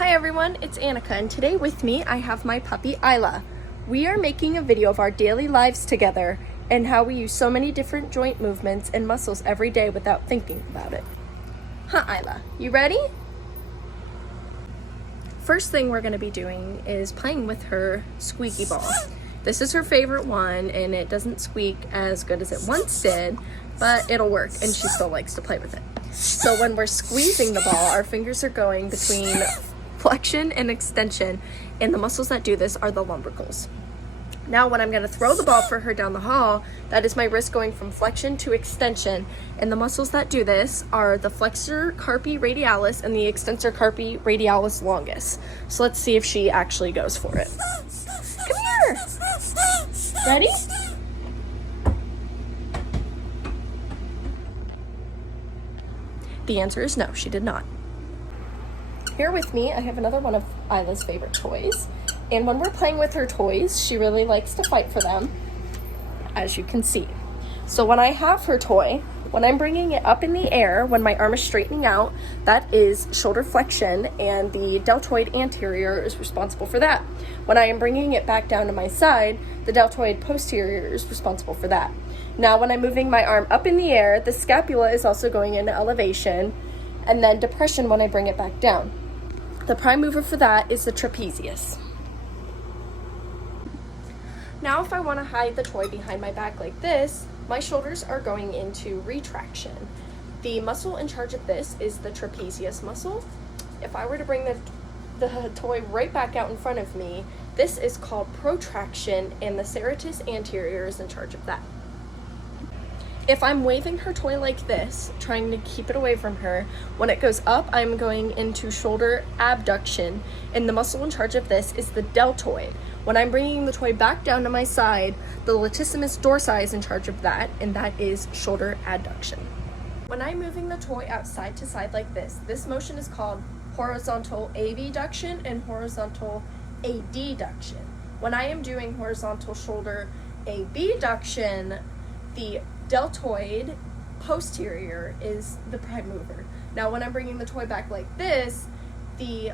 Hi everyone, it's Annika, and today with me I have my puppy Isla. We are making a video of our daily lives together and how we use so many different joint movements and muscles every day without thinking about it. Huh, Isla, you ready? First thing we're going to be doing is playing with her squeaky ball. This is her favorite one, and it doesn't squeak as good as it once did, but it'll work, and she still likes to play with it. So when we're squeezing the ball, our fingers are going between flexion and extension, and the muscles that do this are the lumbricals. Now when I'm going to throw the ball for her down the hall, that is my wrist going from flexion to extension, and the muscles that do this are the flexor carpi radialis and the extensor carpi radialis longus. So let's see if she actually goes for it. Come here! Ready? The answer is no, she did not. Here with me, I have another one of Isla's favorite toys. And when we're playing with her toys, she really likes to fight for them, as you can see. So when I have her toy, when I'm bringing it up in the air, when my arm is straightening out, that is shoulder flexion, and the deltoid anterior is responsible for that. When I am bringing it back down to my side, the deltoid posterior is responsible for that. Now when I'm moving my arm up in the air, the scapula is also going into elevation, and then depression when I bring it back down. The prime mover for that is the trapezius. Now if I want to hide the toy behind my back like this, my shoulders are going into retraction. The muscle in charge of this is the trapezius muscle. If I were to bring the toy right back out in front of me, this is called protraction, and the serratus anterior is in charge of that. If I'm waving her toy like this, trying to keep it away from her, when it goes up, I'm going into shoulder abduction, and the muscle in charge of this is the deltoid. When I'm bringing the toy back down to my side, the latissimus dorsi is in charge of that, and that is shoulder adduction. When I'm moving the toy out side to side like this motion is called horizontal abduction and horizontal adduction. When I am doing horizontal shoulder abduction, the deltoid posterior is the prime mover. Now when I'm bringing the toy back like this, the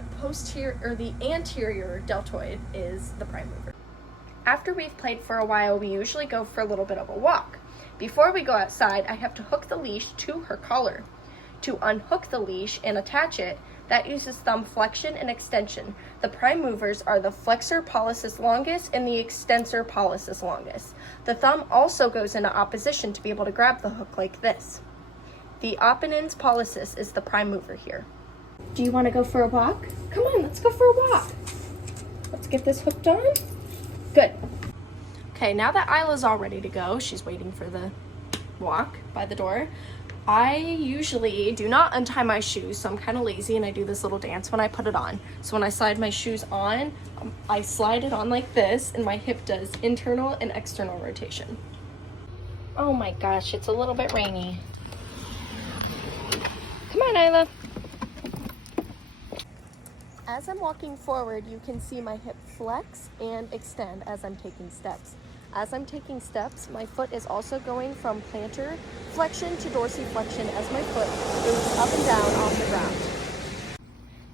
anterior deltoid is the prime mover. After we've played for a while, we usually go for a little bit of a walk. Before we go outside, I have to hook the leash to her collar. To unhook the leash and attach it, that uses thumb flexion and extension. The prime movers are the flexor pollicis longus and the extensor pollicis longus. The thumb also goes into opposition to be able to grab the hook like this. The opponens pollicis is the prime mover here. Do you want to go for a walk? Come on, let's go for a walk. Let's get this hooked on. Good. Okay, now that Isla's all ready to go, she's waiting for the walk by the door. I usually do not untie my shoes, so I'm kind of lazy, and I do this little dance when I put it on. So when I slide my shoes on, I slide it on like this, and my hip does internal and external rotation. Oh my gosh, it's a little bit rainy. Come on, Isla. As I'm walking forward, you can see my hip flex and extend as I'm taking steps. As I'm taking steps, my foot is also going from plantar flexion to dorsiflexion as my foot moves up and down off the ground.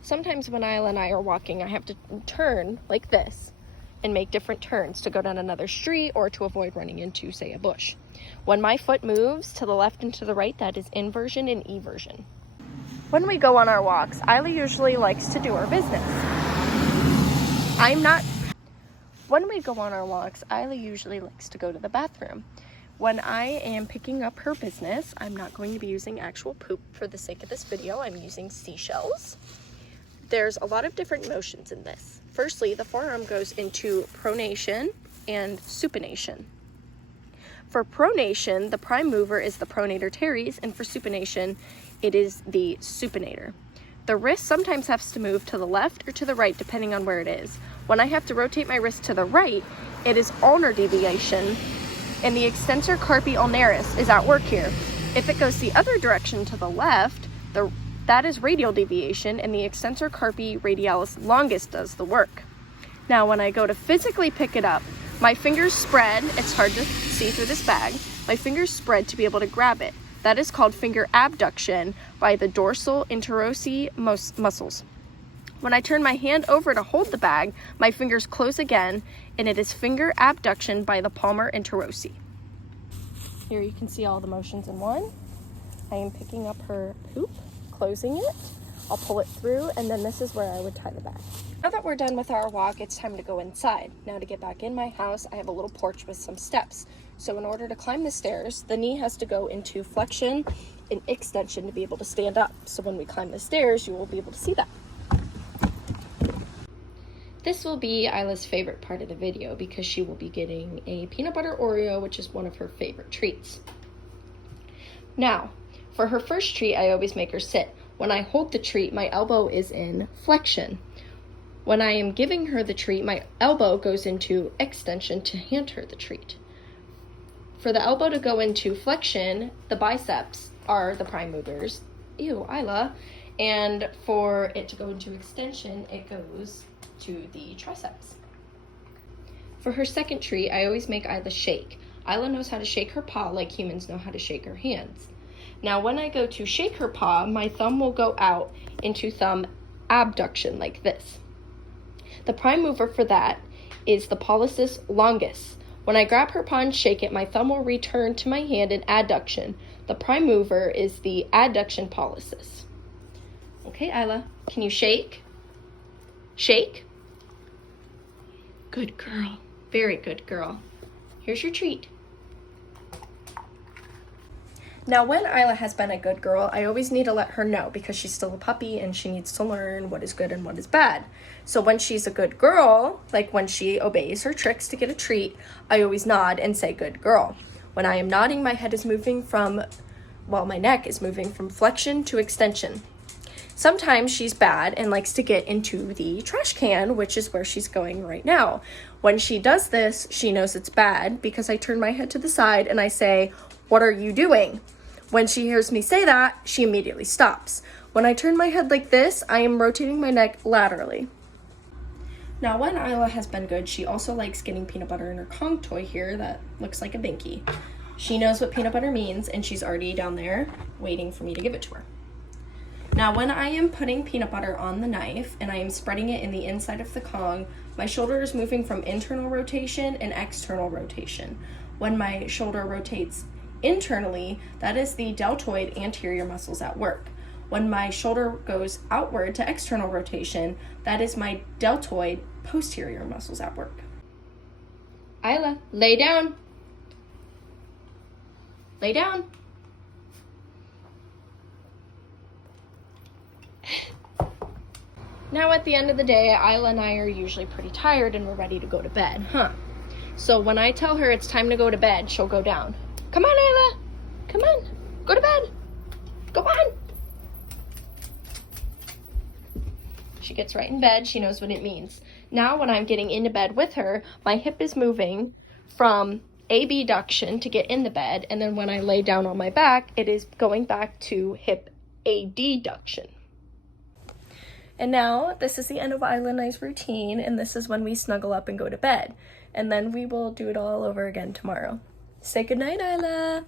Sometimes when Isla and I are walking, I have to turn like this and make different turns to go down another street or to avoid running into, say, a bush. When my foot moves to the left and to the right, that is inversion and eversion. When we go on our walks, Isla usually likes to do her business. When we go on our walks, Isla usually likes to go to the bathroom. When I am picking up her business, I'm not going to be using actual poop for the sake of this video. I'm using seashells. There's a lot of different motions in this. Firstly, the forearm goes into pronation and supination. For pronation, the prime mover is the pronator teres, and for supination, it is the supinator. The wrist sometimes has to move to the left or to the right depending on where it is. When I have to rotate my wrist to the right, it is ulnar deviation, and the extensor carpi ulnaris is at work here. If it goes the other direction to the left, that is radial deviation, and the extensor carpi radialis longus does the work. Now when I go to physically pick it up, my fingers spread. It's hard to see through this bag. My fingers spread to be able to grab it. That is called finger abduction by the dorsal interosseous muscles. When I turn my hand over to hold the bag, my fingers close again, and it is finger abduction by the palmar interossei. Here you can see all the motions in one. I am picking up her poop, closing it. I'll pull it through, and then this is where I would tie the bag. Now that we're done with our walk, it's time to go inside. Now to get back in my house, I have a little porch with some steps. So in order to climb the stairs, the knee has to go into flexion and extension to be able to stand up. So when we climb the stairs, you will be able to see that. This will be Isla's favorite part of the video because she will be getting a peanut butter Oreo, which is one of her favorite treats. Now, for her first treat, I always make her sit. When I hold the treat, my elbow is in flexion. When I am giving her the treat, my elbow goes into extension to hand her the treat. For the elbow to go into flexion, the biceps are the prime movers. Ew, Isla. And for it to go into extension, it goes to the triceps. For her second treat, I always make Isla shake. Isla knows how to shake her paw like humans know how to shake her hands. Now, when I go to shake her paw, my thumb will go out into thumb abduction like this. The prime mover for that is the pollicis longus. When I grab her paw and shake it, my thumb will return to my hand in adduction. The prime mover is the adduction pollicis. Okay, Isla, can you shake? Shake? Good girl. Very good girl. Here's your treat. Now, when Isla has been a good girl, I always need to let her know because she's still a puppy and she needs to learn what is good and what is bad. So when she's a good girl, like when she obeys her tricks to get a treat, I always nod and say, good girl. When I am nodding, my head is moving my neck is moving from flexion to extension. Sometimes she's bad and likes to get into the trash can, which is where she's going right now. When she does this, she knows it's bad because I turn my head to the side and I say, what are you doing? When she hears me say that, she immediately stops. When I turn my head like this, I am rotating my neck laterally. Now, when Isla has been good, she also likes getting peanut butter in her Kong toy here that looks like a binky. She knows what peanut butter means, and she's already down there waiting for me to give it to her. Now, when I am putting peanut butter on the knife and I am spreading it in the inside of the Kong, my shoulder is moving from internal rotation and external rotation. When my shoulder rotates internally, that is the deltoid anterior muscles at work. When my shoulder goes outward to external rotation, that is my deltoid posterior muscles at work. Isla, lay down. Lay down. Now at the end of the day, Isla and I are usually pretty tired and we're ready to go to bed, So when I tell her it's time to go to bed, she'll go down. Come on, Isla. Come on. Go to bed. Go on. She gets right in bed. She knows what it means. Now when I'm getting into bed with her, my hip is moving from abduction to get in the bed. And then when I lay down on my back, it is going back to hip adduction. And now this is the end of Isla and I's routine. And this is when we snuggle up and go to bed. And then we will do it all over again tomorrow. Say goodnight, Isla.